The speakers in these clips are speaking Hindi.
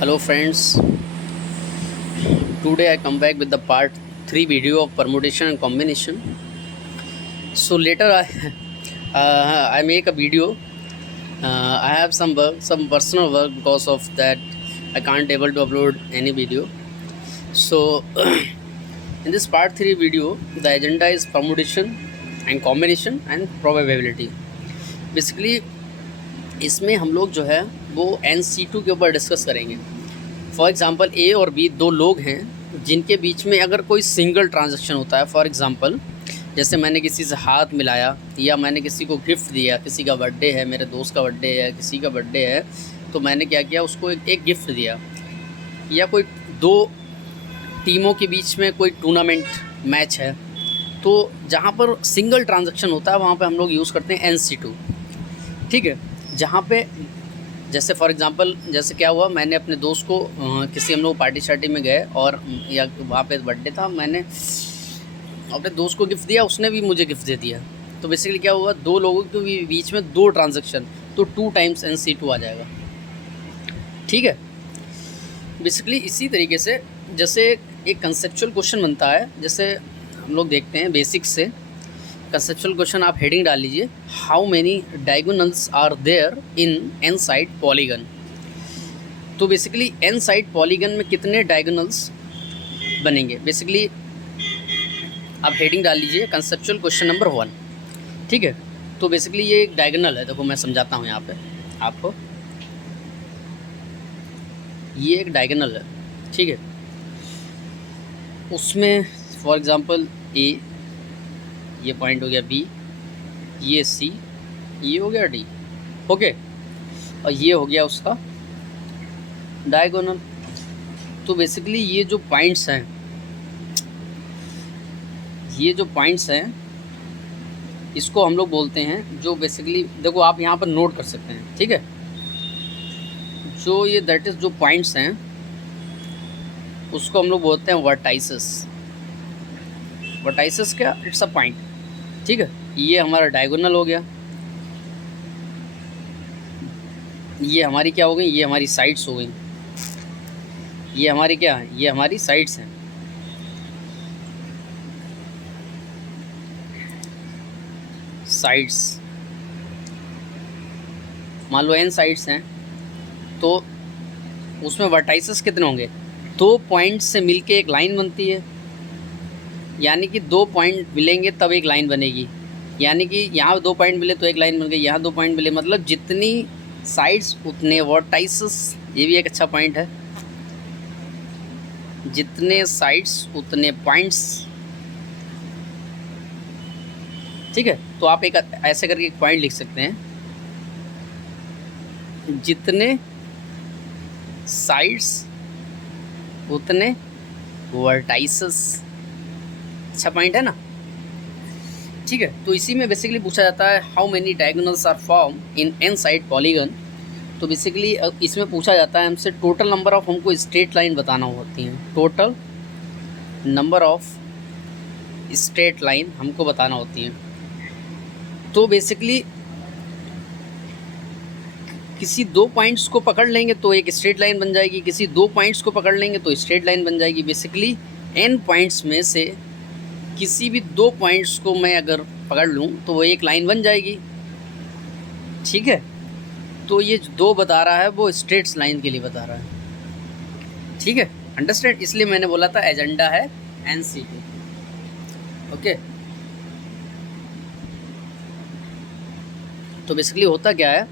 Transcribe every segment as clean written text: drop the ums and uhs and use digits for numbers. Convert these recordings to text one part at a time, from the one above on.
Hello friends, today I come back with the part 3 video of permutation and combination. So later I make a video. I have some work, some personal work, because of that I can't able to upload any video. So in this part 3 video, the agenda is permutation and combination and probability. Basically इसमें हम लोग जो है वो NC2 के ऊपर डिस्कस करेंगे. फॉर एग्ज़ाम्पल ए और बी दो लोग हैं जिनके बीच में अगर कोई सिंगल ट्रांजैक्शन होता है. फॉर एग्ज़ाम्पल जैसे मैंने किसी से हाथ मिलाया या मैंने किसी को गिफ्ट दिया, किसी का बर्थडे है, मेरे दोस्त का बर्थडे है, किसी का बर्थडे है, तो मैंने क्या किया, उसको एक गिफ्ट दिया. या कोई दो टीमों के बीच में कोई टूर्नामेंट मैच है, तो जहाँ पर सिंगल ट्रांजैक्शन होता है वहाँ पे हम लोग यूज़ करते हैं NC2. ठीक है. जहाँ पे जैसे फॉर एग्ज़ाम्पल जैसे क्या हुआ, मैंने अपने दोस्त को किसी हम लोग पार्टी शार्टी में गए और या वहाँ पे बर्थडे था, मैंने अपने दोस्त को गिफ्ट दिया, उसने भी मुझे गिफ्ट दे दिया. तो बेसिकली क्या हुआ, दो लोगों के बीच में दो ट्रांजैक्शन, तो 2 टाइम्स NC2 आ जाएगा. ठीक है. बेसिकली इसी तरीके से जैसे एक कंसेप्चुअल क्वेश्चन बनता है, जैसे हम लोग देखते हैं बेसिक्स से. कंसेप्चुअल क्वेश्चन आप हेडिंग डाल लीजिए, how many diagonals are there in n side polygon. तो बेसिकली एन साइड पॉलीगन में कितने डायगोनल्स बनेंगे. बेसिकली आप हेडिंग डाल लीजिए कंसेप्चुअल क्वेश्चन नंबर 1. ठीक है. तो बेसिकली ये एक डायगोनल है. देखो मैं समझाता हूँ यहाँ पे आपको. ये एक डायगोनल है. ठीक है. उसमें फॉर एग्ज़ाम्पल ए, ये पॉइंट हो गया B, ये C, ये हो गया D. ओके. और ये हो गया उसका डायगोनल. तो बेसिकली ये जो पॉइंट्स हैं, इसको हम लोग बोलते हैं, जो बेसिकली देखो आप यहाँ पर नोट कर सकते हैं. ठीक है. जो ये दैट इज़ जो पॉइंट्स हैं उसको हम लोग बोलते हैं वर्टाइसेस. वर्टाइसेस क्या, इट्स अ पॉइंट. ठीक है. ये हमारा डायगोनल हो गया. ये हमारी क्या हो गई, ये हमारी साइड्स हो गई. ये हमारी क्या है, ये हमारी साइड्स हैं. साइड्स मान लो n साइड्स हैं, तो उसमें वर्टाइसेस कितने होंगे, 2 पॉइंट से मिलके एक लाइन बनती है. यानी कि 2 पॉइंट मिलेंगे तब एक लाइन बनेगी. यानी कि यहाँ 2 पॉइंट मिले तो एक लाइन बन गई, यहाँ 2 पॉइंट मिले, मतलब जितनी साइड्स उतने वर्टाइसेस. ये भी एक अच्छा पॉइंट है. जितने साइड्स उतने पॉइंट्स. ठीक है. तो आप एक ऐसे करके एक पॉइंट लिख सकते हैं, जितने साइड्स उतने वर्टाइसेस. अच्छा पॉइंट है ना. ठीक है. तो इसी में बेसिकली पूछा जाता है how many diagonals are form in n side polygon. तो बेसिकली इसमें पूछा जाता है हमसे टोटल नंबर ऑफ, हमको स्ट्रेट लाइन बताना होती हैं. Total number of straight line हमको बताना होती हैं. तो बेसिकली किसी 2 पॉइंट्स को पकड़ लेंगे तो एक स्ट्रेट लाइन बन जाएगी, किसी 2 पॉइंट्स को पकड़ लेंगे तो स्ट्रेट लाइन बन जाएगी. बेसिकली n पॉइंट्स में से किसी भी 2 पॉइंट्स को मैं अगर पकड़ लूँ तो वो एक लाइन बन जाएगी. ठीक है. तो ये जो 2 बता रहा है वो स्ट्रेट लाइन के लिए बता रहा है. ठीक है. अंडरस्टैंड. इसलिए मैंने बोला था एजेंडा है NC2. ओके. तो बेसिकली होता क्या है,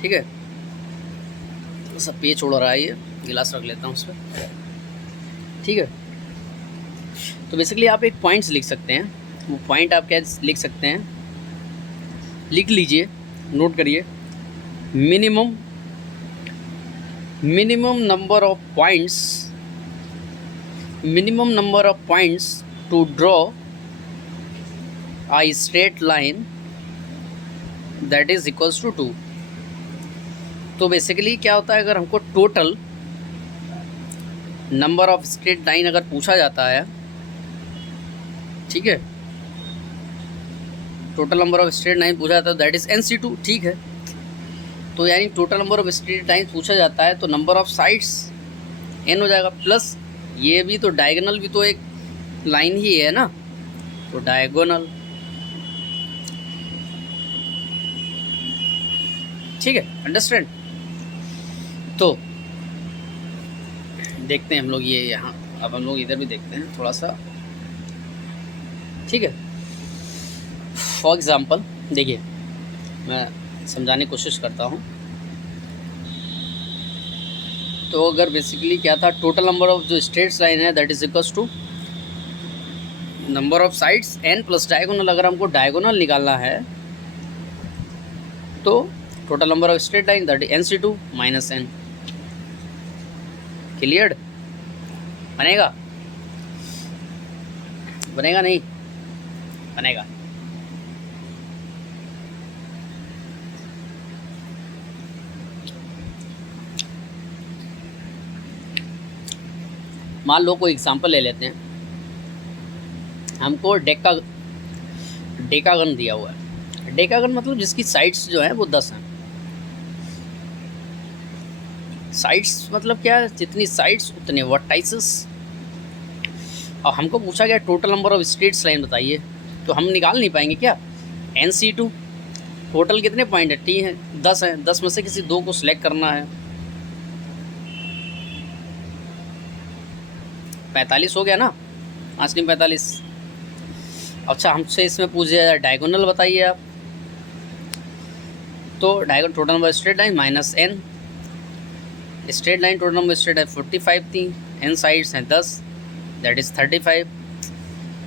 ठीक है, सब पेज छोड़ रहा है, ये गिलास रख लेता हूँ उस पर. ठीक है. तो बेसिकली आप एक पॉइंट्स लिख सकते हैं. वो पॉइंट आप क्या लिख सकते हैं, लिख लीजिए, नोट करिए. Minimum number of points to draw a straight line that is equals to 2. तो बेसिकली क्या होता है, अगर हमको total number of straight line अगर पूछा जाता है, ठीक है, total number of straight line पूछा जाता है दैट इज़ NC2, ठीक है। तो यानी total number of straight line पूछा जाता है तो नंबर ऑफ साइड्स n हो जाएगा, प्लस ये भी तो डायगोनल भी तो एक लाइन ही है ना, तो डायगोनल, ठीक है, अंडरस्टैंड। तो देखते हैं हम लोग ये यहाँ, अब हम लोग इधर भी देखते हैं थोड़ा सा, ठीक है। फॉर एग्ज़ाम्पल देखिए, मैं समझाने की कोशिश करता हूँ। तो अगर बेसिकली क्या था, टोटल नंबर ऑफ जो स्ट्रेट्स लाइन है that is equals to number of sides n plus diagonal. अगर हमको डायगोनल निकालना है तो total number of straight line that is NC2 minus n। Clear? बनेगा? बनेगा नहीं? बनेगा। मान लो कोई एग्जांपल ले लेते हैं, हमको डेकागन दिया हुआ है। डेकागन मतलब जिसकी साइड्स जो है वो 10 हैं। साइड्स मतलब क्या है, जितनी साइड्स उतने वर्टाइसेस। और हमको पूछा गया total number of straights line बताइए, तो हम निकाल नहीं पाएंगे क्या। NC2 टोटल कितने पॉइंट है, T है 10 है, 10 में से किसी दो को सिलेक्ट करना है। 45 हो गया ना, 5 नहीं 45। अच्छा, हमसे इसमें पूछा जाए डायगोनल बताइए आप, तो diagonal total number straight line minus n। Straight line total number straight line 45 थी, n साइड्स हैं 10, दैट इज़ 35।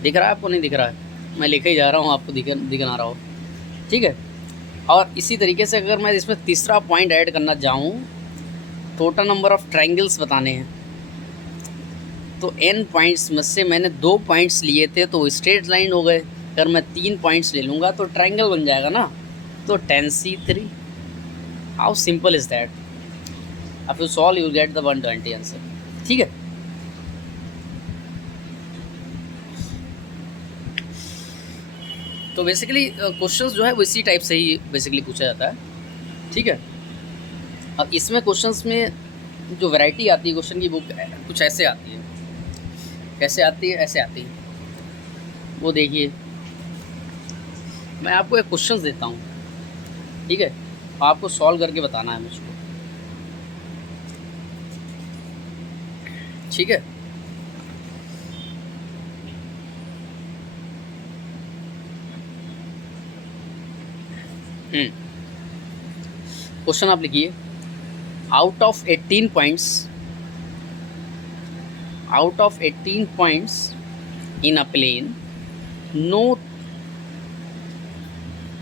दिख रहा है आपको? नहीं दिख रहा है, मैं लिखे ही जा रहा हूँ, आपको दिखना रहा हो, ठीक है। और इसी तरीके से अगर मैं इसमें तीसरा पॉइंट ऐड करना चाहूँ, टोटल नंबर ऑफ ट्रायंगल्स बताने हैं, तो n पॉइंट्स में से मैंने 2 पॉइंट्स लिए थे तो स्ट्रेट लाइन हो गए। अगर मैं 3 पॉइंट्स ले लूँगा तो ट्रायंगल बन जाएगा ना, तो 10C3। How simple is that. अब you solve you get the 120 answer, ठीक है। तो बेसिकली क्वेश्चंस जो है वो इसी टाइप से ही बेसिकली पूछा जाता है, ठीक है। अब इसमें क्वेश्चंस में जो वैरायटी आती है क्वेश्चन की, वो कुछ ऐसे आती है। कैसे आती है? ऐसे आती है, वो देखिए, मैं आपको एक क्वेश्चन देता हूँ, ठीक है, आपको सॉल्व करके बताना है मुझको, ठीक है। क्वेश्चन आप लिखिए, out of 18 points in a plane, no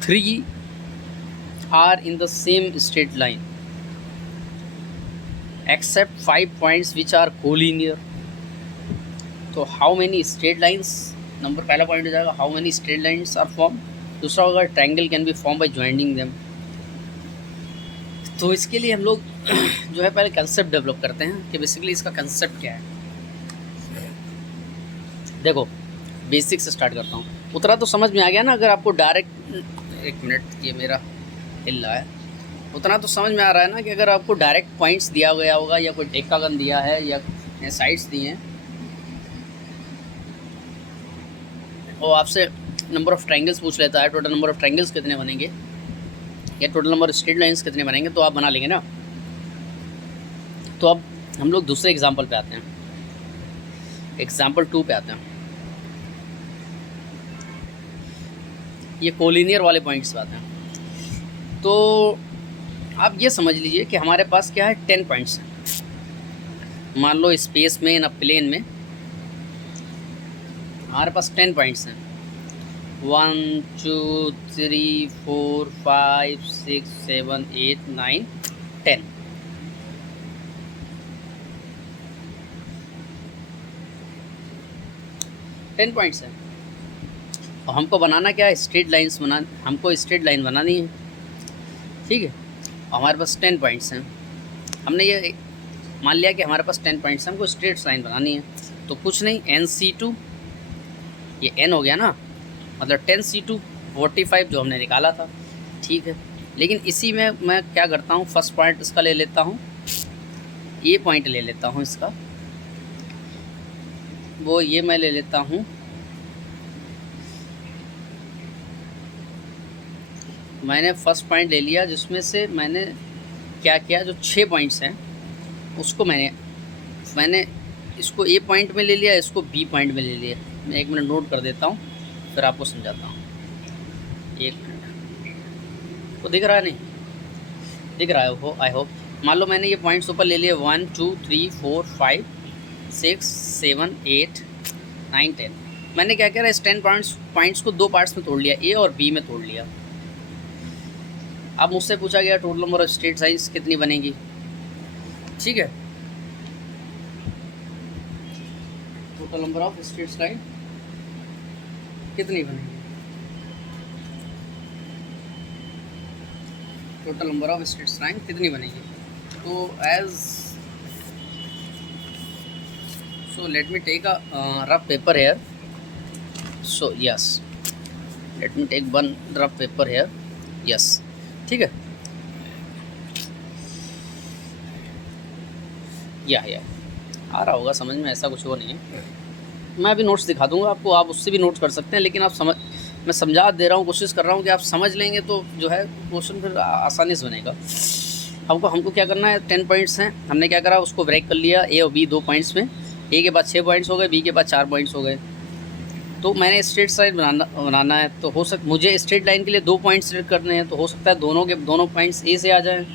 3 are in the same straight line except 5 points which are collinear. तो how many straight lines, number पहला पॉइंट हो जाएगा, how many straight lines are formed। दूसरा होगा triangle can be form by joining them. तो इसके लिए हम लोग जो है पहले कंसेप्ट डेवलप करते हैं कि बेसिकली इसका कंसेप्ट क्या है। देखो, बेसिक से स्टार्ट करता हूँ। उतना तो समझ में आ गया ना। अगर आपको डायरेक्ट, एक मिनट, ये मेरा हिल रहा है, उतना तो समझ में आ रहा है ना कि अगर आपको डायरेक्ट पॉइंट्स दिया गया होगा या कोई डेकागन दिया है या साइड्स दिए हैं और आपसे नंबर ऑफ ट्रायंगल्स पूछ लेता है, टोटल नंबर ऑफ ट्रायंगल्स कितने बनेंगे या total number of straight lines कितने बनेंगे, तो आप बना लेंगे ना। तो अब हम लोग दूसरे एग्जाम्पल पे आते हैं, एग्जाम्पल 2 पे आते हैं। ये कोलिनियर वाले पॉइंट्स पे आते हैं। तो आप ये समझ लीजिए कि हमारे पास क्या है, 10 पॉइंट्स हैं। मान लो स्पेस में, इन अ प्लेन में हमारे पास 10 पॉइंट्स हैं। 1 2 3 4 5 6 7 8 9 10। पॉइंट्स हैं और हमको बनाना क्या है, स्ट्रेट लाइंस हमको स्ट्रेट लाइन बनानी है, ठीक है। हमारे पास 10 पॉइंट्स हैं। हमने ये मान लिया कि हमारे पास 10 पॉइंट्स हैं, हमको स्ट्रेट लाइन बनानी है। तो कुछ नहीं, NC2, ये n हो गया ना, मतलब 10C2 45 जो हमने निकाला था, ठीक है। लेकिन इसी में मैं क्या करता हूँ, फर्स्ट पॉइंट इसका ले लेता हूँ, ये पॉइंट ले लेता हूँ इसका, वो ये मैं ले लेता हूँ, मैंने फर्स्ट पॉइंट ले लिया, जिसमें से मैंने क्या किया, जो 6 पॉइंट्स हैं उसको मैंने इसको ए पॉइंट में ले लिया, इसको बी पॉइंट में ले लिया। मैं 1 मिनट नोट कर देता हूँ, फिर आपको समझाता हूँ। 1 मिनट, वो दिख रहा है? नहीं दिख रहा है वो, आई होप। मान लो मैंने ये पॉइंट्स ऊपर ले लिए 1 2 3 4 5 6 7 8 9 10। मैंने क्या किया, इस 10 पॉइंट्स को 2 पार्ट्स में तोड़ लिया, ए और बी में तोड़ लिया। अब मुझसे पूछा गया total number of straight lines कितनी बनेगी, ठीक है। Total number of straight line कितनी बनेगी, total number of straight line कितनी बनेगी। तो so let me take a rough paper here. So yes, let me take one rough paper here. Yes, ठीक है। या आ रहा होगा समझ में, ऐसा कुछ वो नहीं है। मैं अभी नोट्स दिखा दूंगा आपको, आप उससे भी नोट्स कर सकते हैं, लेकिन आप मैं समझा दे रहा हूँ, कोशिश कर रहा हूँ कि आप समझ लेंगे तो जो है क्वेश्चन फिर आसानी से बनेगा। हमको क्या करना है, 10 पॉइंट्स हैं, हमने क्या करा, उसको ब्रेक कर लिया, ए और बी 2 पॉइंट्स में। ए के बाद 6 पॉइंट्स हो गए, बी के बाद 4 पॉइंट्स हो गए। तो मैंने स्ट्रेट लाइन बनाना है, तो मुझे स्ट्रेट लाइन के लिए 2 पॉइंट्स सेलेक्ट करने हैं। तो हो सकता है दोनों पॉइंट्स ए से आ जाएँ,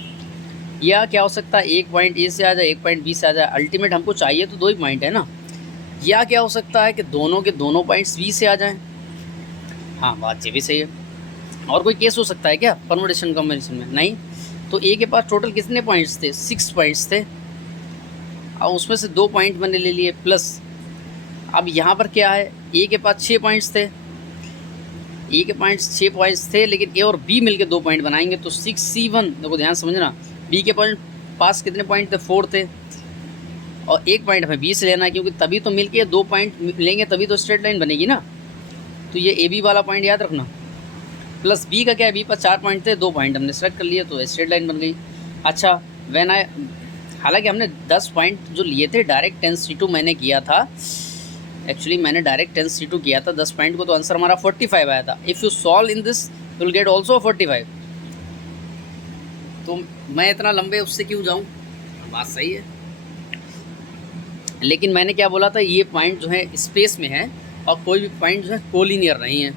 या क्या हो सकता है 1 पॉइंट ए से आ जाए, 1 पॉइंट बी से आ जाए। अल्टीमेट हमको चाहिए तो 2 ही पॉइंट है ना। या क्या हो सकता है कि दोनों के दोनों पॉइंट्स बी से आ जाएं। हाँ, बात ये भी सही है। और कोई केस हो सकता है क्या परमुटेशन कॉम्बिनेशन में? नहीं। तो ए के पास टोटल कितने पॉइंट्स थे, 6 पॉइंट्स थे, और उसमें से 2 पॉइंट मैंने ले लिए प्लस। अब यहाँ पर क्या है, ए के पास 6 पॉइंट्स थे, ए के पॉइंट्स 6 पॉइंट्स थे, लेकिन ए और बी मिलके 2 पॉइंट बनाएंगे तो 6C1। देखो ध्यान समझना, बी के पास कितने पॉइंट थे, 4 थे, और 1 पॉइंट हमें बी से लेना है, क्योंकि तभी तो मिलके 2 पॉइंट लेंगे, तभी तो स्ट्रेट लाइन बनेगी ना। तो ये ए बी वाला पॉइंट याद रखना, प्लस बी का क्या है, बी पर 4 पॉइंट थे, 2 पॉइंट हमने सेलेक्ट कर लिए, तो स्ट्रेट लाइन बन गई। अच्छा, हालांकि हमने 10 पॉइंट जो लिए थे, डायरेक्ट 10C2 मैंने किया था। एक्चुअली मैंने डायरेक्ट 10C2 किया था 10 पॉइंट को, तो आंसर हमारा 45 आया था। If you solve in this you will get also 45। तो मैं इतना लंबे उससे क्यों जाऊँ, बात सही है। लेकिन मैंने क्या बोला था, ये पॉइंट जो है स्पेस में है, और कोई भी पॉइंट जो है कोलिनियर नहीं है,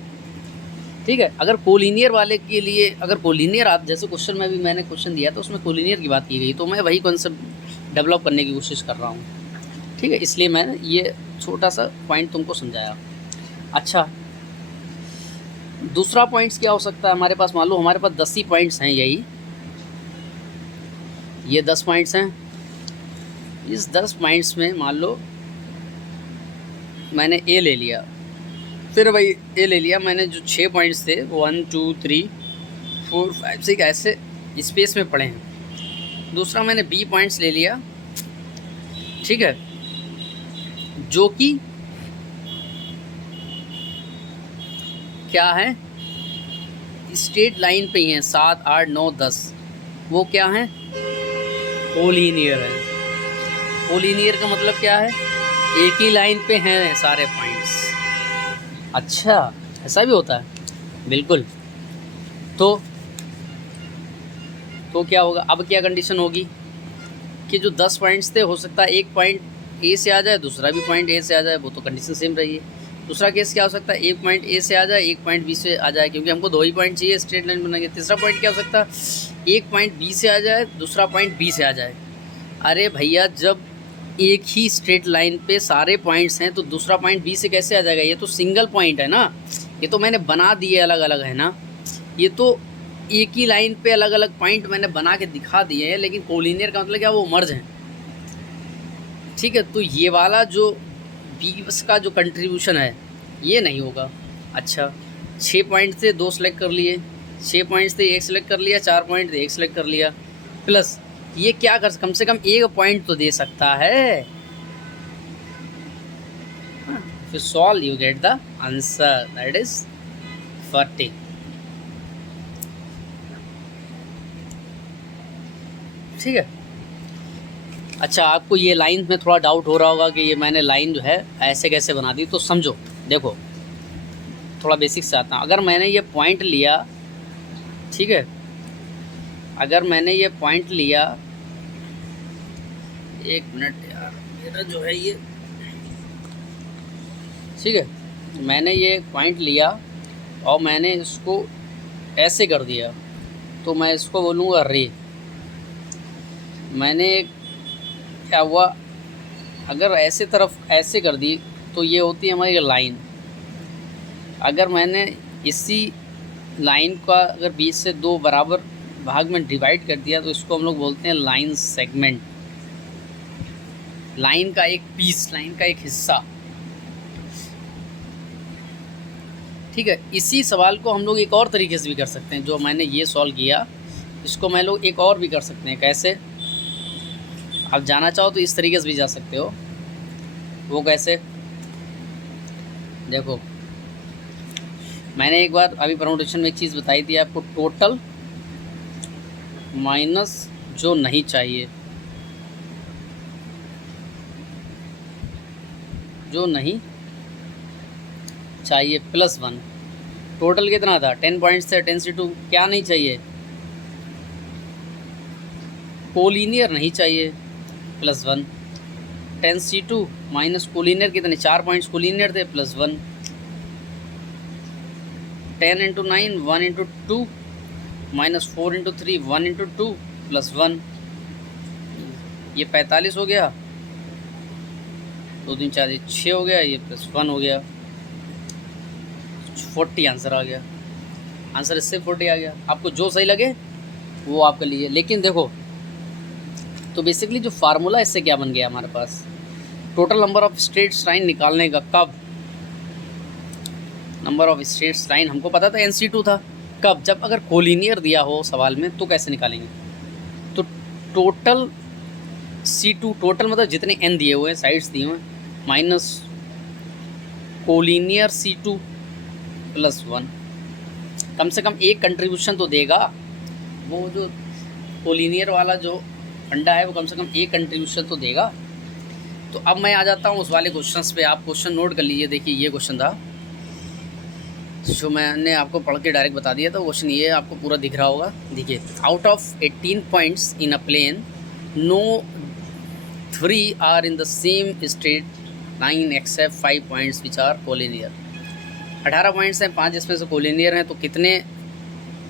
ठीक है। अगर कोलिनियर वाले के लिए, अगर कोलिनियर आप जैसे क्वेश्चन में भी मैंने क्वेश्चन दिया था, उसमें कोलिनियर की बात की गई, तो मैं वही कॉन्सेप्ट डेवलप करने की कोशिश कर रहा हूँ, ठीक है। इसलिए मैंने ये छोटा सा पॉइंट तुमको समझाया। अच्छा, दूसरा पॉइंट्स क्या हो सकता है हमारे पास, मान लो हमारे पास 10 ही पॉइंट्स हैं, ये 10 पॉइंट्स हैं। इस 10 पॉइंट्स में मान लो मैंने ए ले लिया, फिर भाई ए ले लिया मैंने, जो 6 पॉइंट्स थे 1 2 3 4 5 6 ऐसे स्पेस में पड़े हैं। दूसरा मैंने बी पॉइंट्स ले लिया, ठीक है, जो कि क्या है, स्ट्रेट लाइन पे ही हैं, 7 8 9 10। वो क्या है, कोलिनियर है। कोलिनियर का मतलब क्या है, एक ही लाइन पे हैं सारे पॉइंट्स। अच्छा, ऐसा भी होता है, बिल्कुल। तो क्या होगा, अब क्या कंडीशन होगी कि जो 10 पॉइंट्स थे, हो सकता है 1 पॉइंट ए से आ जाए, दूसरा भी पॉइंट ए से आ जाए, वो तो कंडीशन सेम रही है। दूसरा केस क्या हो सकता है, 1 पॉइंट ए से आ जाए, 1 पॉइंट बी से आ जाए, क्योंकि हमको 2 ही पॉइंट चाहिए स्ट्रेट लाइन बनाएंगे। तीसरा पॉइंट क्या हो सकता है, 1 पॉइंट बी से आ जाए, दूसरा पॉइंट बी से आ जाए। अरे भैया, जब एक ही स्ट्रेट लाइन पे सारे पॉइंट्स हैं, तो दूसरा पॉइंट बी से कैसे आ जाएगा, ये तो सिंगल पॉइंट है ना, ये तो मैंने बना दिए अलग अलग है ना, ये तो एक ही लाइन पे अलग अलग पॉइंट मैंने बना के दिखा दिए हैं। लेकिन कोलिनियर का मतलब क्या, वो मर्ज हैं, ठीक है। तो ये वाला जो बी का जो कंट्रीब्यूशन है, ये नहीं होगा। अच्छा, 6 पॉइंट थे, 2 सेलेक्ट कर लिए, 6 पॉइंट्स थे, 1 सेलेक्ट कर लिया, 4 पॉइंट थे, 1 सेलेक्ट कर लिया, प्लस ये क्या कर, कम से कम 1 पॉइंट तो दे सकता है। फिर solve you get the answer, that is 40। ठीक है। अच्छा, आपको ये लाइन में थोड़ा डाउट हो रहा होगा कि ये मैंने लाइन जो है ऐसे कैसे बना दी, तो समझो, देखो थोड़ा बेसिक से आता हूँ। अगर मैंने ये पॉइंट लिया, ठीक है, अगर मैंने ये पॉइंट लिया, एक मिनट यार, मेरा जो है ये, ठीक है, मैंने ये पॉइंट लिया और मैंने इसको ऐसे कर दिया, तो मैं इसको बोलूँगा रे। मैंने क्या हुआ, अगर ऐसे तरफ ऐसे कर दी तो ये होती है हमारी लाइन। अगर मैंने इसी लाइन का अगर बीच से दो बराबर भाग में डिवाइड कर दिया तो इसको हम लोग बोलते हैं लाइन सेगमेंट। लाइन का एक पीस, लाइन का एक हिस्सा, ठीक है। इसी सवाल को हम लोग एक और तरीके से भी कर सकते हैं। जो मैंने ये सॉल्व किया, इसको मैं लोग एक और भी कर सकते हैं। कैसे? आप जाना चाहो तो इस तरीके से भी जा सकते हो। वो कैसे? देखो, मैंने एक बार अभी परमुटेशन में एक चीज़ बताई थी आपको, टोटल माइनस जो नहीं चाहिए, जो नहीं चाहिए प्लस 1। टोटल कितना था? 10 पॉइंट्स थे, 10C2 क्या नहीं चाहिए? कोलिनियर नहीं चाहिए, प्लस 1। 10C2 माइनस कोलिनियर कितने? 4 पॉइंट्स कोलिनियर थे, plus 1। 10 into 9 1 into 2 minus 4 into 3 1 into 2 plus 1। ये 45 हो गया, 2 3 4 6 हो गया, ये प्लस 1 हो गया, 40 आंसर आ गया। आंसर इससे 40 आ गया। आपको जो सही लगे वो आप कर लीजिए। लेकिन देखो, तो बेसिकली जो फार्मूला इससे क्या बन गया हमारे पास, total number of straight line निकालने का। कब? नंबर ऑफ स्ट्रेट लाइन हमको पता था NC2 था। कब? जब अगर कोलिनियर दिया हो सवाल में तो कैसे निकालेंगे? तो टोटल C2, टोटल मतलब जितने n दिए हुए हैं, साइड्स दिए हुए हैं, माइनस कोलिनियर C2 प्लस 1। कम से कम एक कंट्रीब्यूशन तो देगा वो, जो कोलिनियर वाला जो अंडा है वो कम से कम एक कंट्रीब्यूशन तो देगा। तो अब मैं आ जाता हूँ उस वाले क्वेश्चंस पे। आप क्वेश्चन नोट कर लीजिए। देखिए, ये क्वेश्चन था जो मैंने आपको पढ़ के डायरेक्ट बता दिया था। क्वेश्चन ये आपको पूरा दिख रहा होगा। देखिए, out of 18 points in a plane, no 3 are in the same straight line except 5 points which are collinear. 18 points हैं, 5 इसमें से कोलिनियर हैं, तो कितने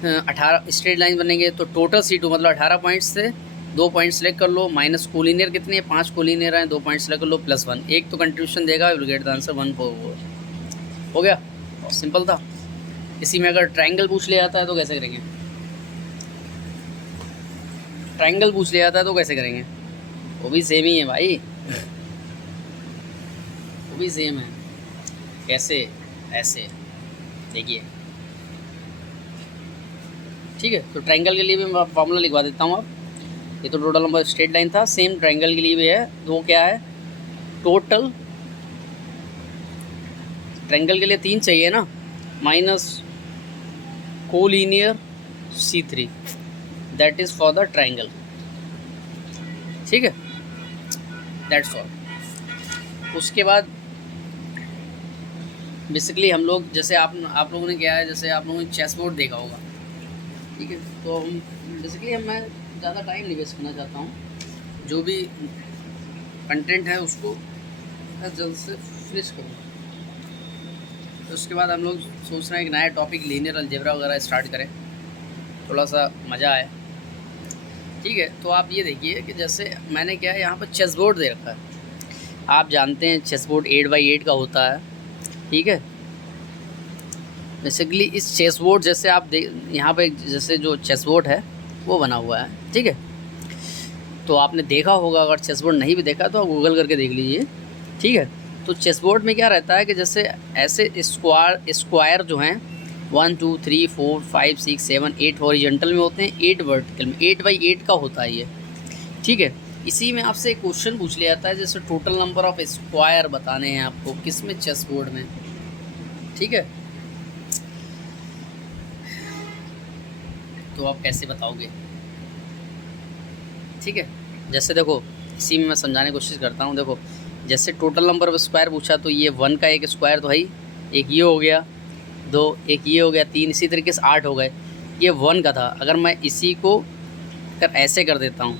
18 स्ट्रेट लाइन बनेंगे? तो टोटल C2 मतलब 18 पॉइंट्स से 2 पॉइंट सेलेक्ट कर लो, माइनस कोलिनियर कितने हैं? 5 कोलिनियर हैं, 2 पॉइंट सेलेक्ट कर लो, प्लस 1। एक तो कंट्रीब्यूशन देगा, विल गेट द आंसर 1 हो गया। बहुत सिंपल था। इसी में अगर ट्रायंगल पूछ लिया जाता है तो कैसे करेंगे? ट्रायंगल पूछ लिया जाता है तो कैसे करेंगे? वो भी सेम ही है भाई, वो भी सेम है। कैसे? ऐसे देखिए, ठीक है। तो ट्रायंगल के लिए भी मैं फॉर्मूला लिखवा देता हूँ। अब ये तो टोटल नंबर स्ट्रेट लाइन था, सेम ट्रायंगल के लिए भी है। तो क्या है? टोटल ट्रायंगल के लिए 3 चाहिए ना, minus collinear C3, that is for the triangle, ठीक है। That's all. उसके बाद बेसिकली हम लोग, जैसे आप लोगों ने क्या है, जैसे आप लोगों ने चेस बोर्ड देखा होगा, ठीक है। तो हम बेसिकली मैं ज़्यादा टाइम नहीं वेस्ट करना चाहता हूँ। जो भी कंटेंट है उसको जल्द से फिनिश करूँ। तो उसके बाद हम लोग सोच रहे हैं एक नया टॉपिक लीनियर अलजेब्रा वगैरह स्टार्ट करें, थोड़ा सा मज़ा आए, ठीक है। तो आप ये देखिए कि जैसे मैंने क्या है, यहाँ पर चेस बोर्ड दे रखा है। आप जानते हैं चेस बोर्ड 8x8 का होता है, ठीक है। बेसिकली इस चेस बोर्ड जैसे आप यहाँ पे जैसे जो चेस बोर्ड है वो बना हुआ है, ठीक है। तो आपने देखा होगा, अगर चेस बोर्ड नहीं भी देखा तो आप गूगल करके देख लीजिए, ठीक है। तो चेस बोर्ड में क्या रहता है कि जैसे ऐसे स्क्वायर जो हैं 1 2 3 4 5 6 7 8 हॉरिजॉन्टल में होते हैं, 8 वर्टिकल में, 8x8 का होता है ये, ठीक है। इसी में आपसे एक क्वेश्चन पूछ लिया जाता है, जैसे टोटल नंबर ऑफ स्क्वायर बताने हैं आपको, किस में? चेस बोर्ड में, ठीक है। तो आप कैसे बताओगे? ठीक है। जैसे देखो इसी में मैं समझाने की कोशिश करता हूँ। देखो जैसे टोटल नंबर ऑफ स्क्वायर पूछा तो ये 1 का एक स्क्वायर तो भाई एक ये हो गया, 2 एक ये हो गया, 3 इसी तरीके से 8 हो गए। ये 1 का था। अगर मैं इसी को अगर ऐसे कर देता हूँ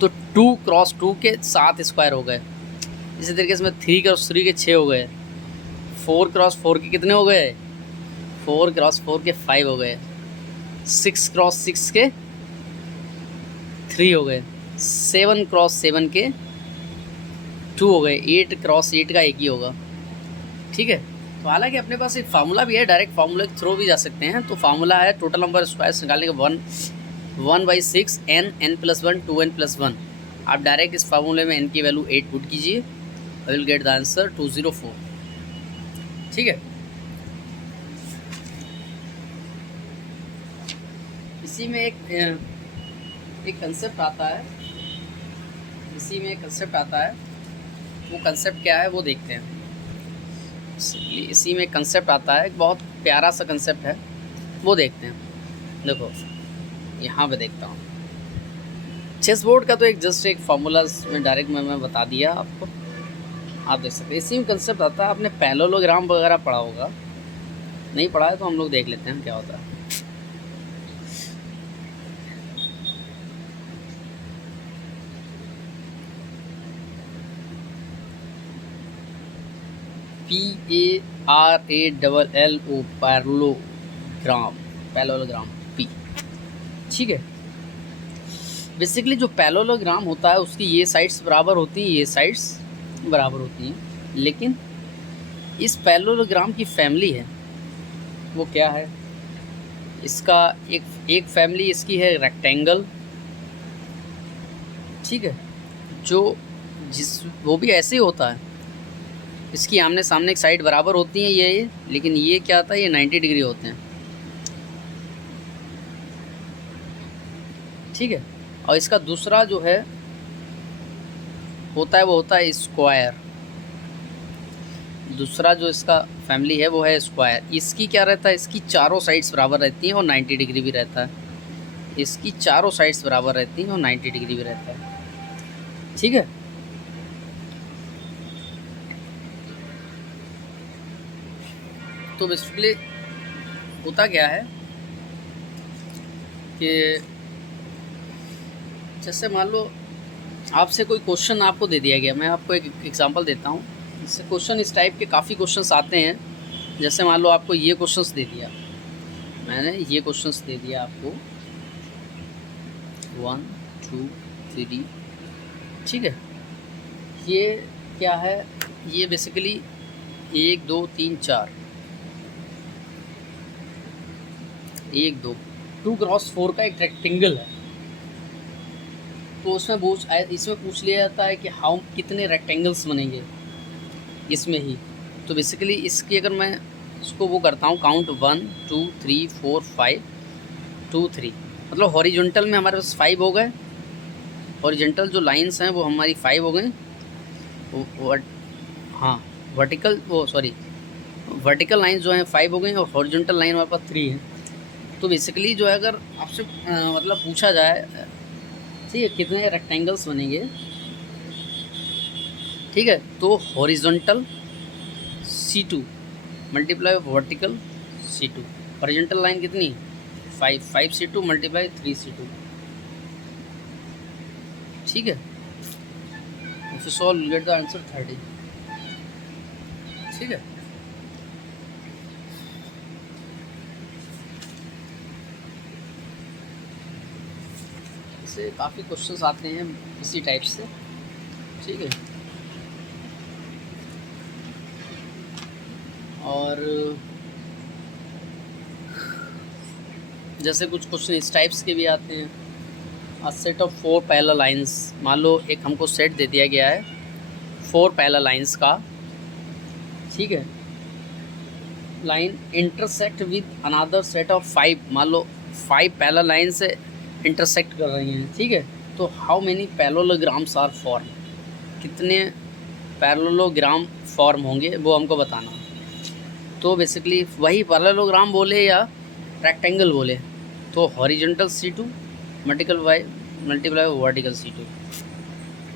तो 2 क्रॉस 2 के 7 स्क्वायर हो गए। इसी तरीके से मैं 3 क्रॉस 3 के 6 हो गए, 4 क्रॉस 4 के कितने हो गए, 4 क्रॉस 4 के 5 हो गए, 6 क्रॉस 6 के 3 हो गए, 7 क्रॉस 7 के 2 हो गए, 8 क्रॉस 8 का एक ही होगा। ठीक है। तो हालांकि अपने पास एक फार्मूला भी है, डायरेक्ट फार्मूला के थ्रू भी जा सकते हैं। तो फार्मूला है टोटल नंबर स्क्वायर्स निकालने का 1/6 n+1 2n+1। आप डायरेक्ट इस फार्मूले में n की वैल्यू 8 पुट कीजिए, I will get the answer 204। ठीक है। इसी में एक कंसेप्ट आता है, इसी में एक कंसेप्ट आता है। वो कंसेप्ट क्या है वो देखते हैं। इसी में कंसेप्ट आता है, एक बहुत प्यारा सा कंसेप्ट है, वो देखते हैं। देखो यहाँ पे देखता हूँ, चेस बोर्ड का तो एक जस्ट एक फार्मूला में डायरेक्ट मैं बता दिया आपको, आप देख सकते हैं। इसी में कंसेप्ट आता है। आपने पैरेललोग्राम वगैरह पढ़ा होगा, नहीं पढ़ा है तो हम लोग देख लेते हैं क्या होता है। PARALLO parallelogram, parallelogram P। ठीक है। बेसिकली जो पैरेललोग्राम होता है उसकी ये साइड्स बराबर होती हैं, ये साइड्स बराबर होती हैं, लेकिन इस पैरेललोग्राम की फैमिली है वो क्या है, इसका एक फैमिली इसकी है रेक्टेंगल। ठीक है। वो भी ऐसे ही होता है, इसकी आमने सामने एक साइड बराबर होती हैं ये, लेकिन ये क्या आता है, ये 90 डिग्री होते हैं। ठीक है। और इसका दूसरा जो है होता है वो होता है स्क्वायर। दूसरा जो इसका फैमिली है वो है स्क्वायर। इसकी क्या रहता है, इसकी चारों साइड्स बराबर रहती हैं और 90 डिग्री भी रहता है। इसकी चारों साइड्स बराबर रहती हैं और 90 डिग्री भी रहता है। ठीक है। तो बेसिकली होता क्या है कि जैसे मान लो आपसे कोई क्वेश्चन आपको दे दिया गया, मैं आपको एक एग्जांपल देता हूँ। इससे क्वेश्चन इस टाइप के काफ़ी क्वेश्चंस आते हैं। जैसे मान लो आपको ये क्वेश्चंस दे दिया, मैंने ये क्वेश्चंस दे दिया आपको 1 2 3। ठीक है। ये क्या है, ये बेसिकली 1 2 3 4 1 2 2 क्रॉस 4 का एक रेक्टेंगल है। तो उसमें इसमें पूछ लिया जाता है कि हाउ कितने रेक्टेंगल्स बनेंगे इसमें ही। तो बेसिकली इसकी अगर मैं इसको वो करता हूँ काउंट 1 2 3 4 5 2 3, मतलब हॉरिजॉन्टल में हमारे पास 5 हो गए। हॉरिजॉन्टल जो लाइंस हैं वो हमारी 5 हो गए। हाँ वर्टिकल लाइंस जो हैं 5 हो गई और हॉरिजॉन्टल लाइन हमारे पास 3 है। तो बेसिकली जो है अगर आपसे मतलब पूछा जाए ठीक है कितने रेक्टेंगल्स बनेंगे, ठीक है, तो horizontal C2 multiply vertical C2। Horizontal line कितनी 5 C2 मल्टीप्लाई 3 C2। ठीक है। If you solve you get the answer 30। ठीक है। इससे काफ़ी क्वेश्चंस आते हैं इसी टाइप से। ठीक है। और जैसे कुछ क्वेश्चन इस टाइप्स के भी आते हैं। A set of 4 parallel lines, मान लो एक हमको सेट दे दिया गया है 4 पैरेलल लाइंस का। ठीक है। Line intersect with another set of 5, मान लो 5 पैरेलल लाइन से इंटरसेक्ट कर रही हैं। ठीक है। तो how many parallelograms are form, कितने पैरेललोग्राम फॉर्म होंगे वो हमको बताना। तो बेसिकली वही पैरेललोग्राम बोले या रेक्टेंगल बोले तो horizontal C2 vertical multiply vertical C2।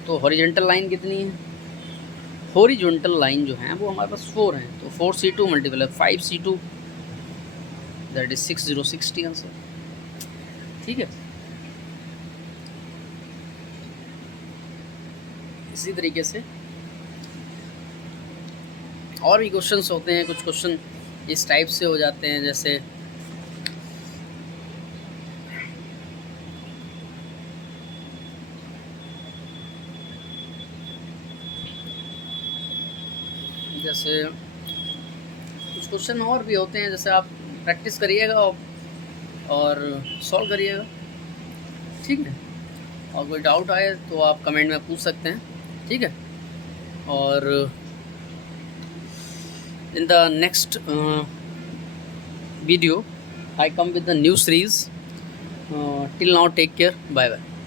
तो हॉरिजेंटल लाइन कितनी है? हॉरिजॉन्टल लाइन जो है वो हमारे पास 4 हैं, तो 4C2 multiply 5C2, that is 6060 answer. ठीक है, इसी तरीके से और भी क्वेश्चंस होते हैं। कुछ क्वेश्चन इस टाइप से हो जाते हैं, जैसे कुछ क्वेश्चन और भी होते हैं, जैसे आप प्रैक्टिस करिएगा और सॉल्व करिएगा। ठीक है, और कोई डाउट आए तो आप कमेंट में पूछ सकते हैं। ठीक है, और in the next video I come with the new series. Till now, take care. Bye bye.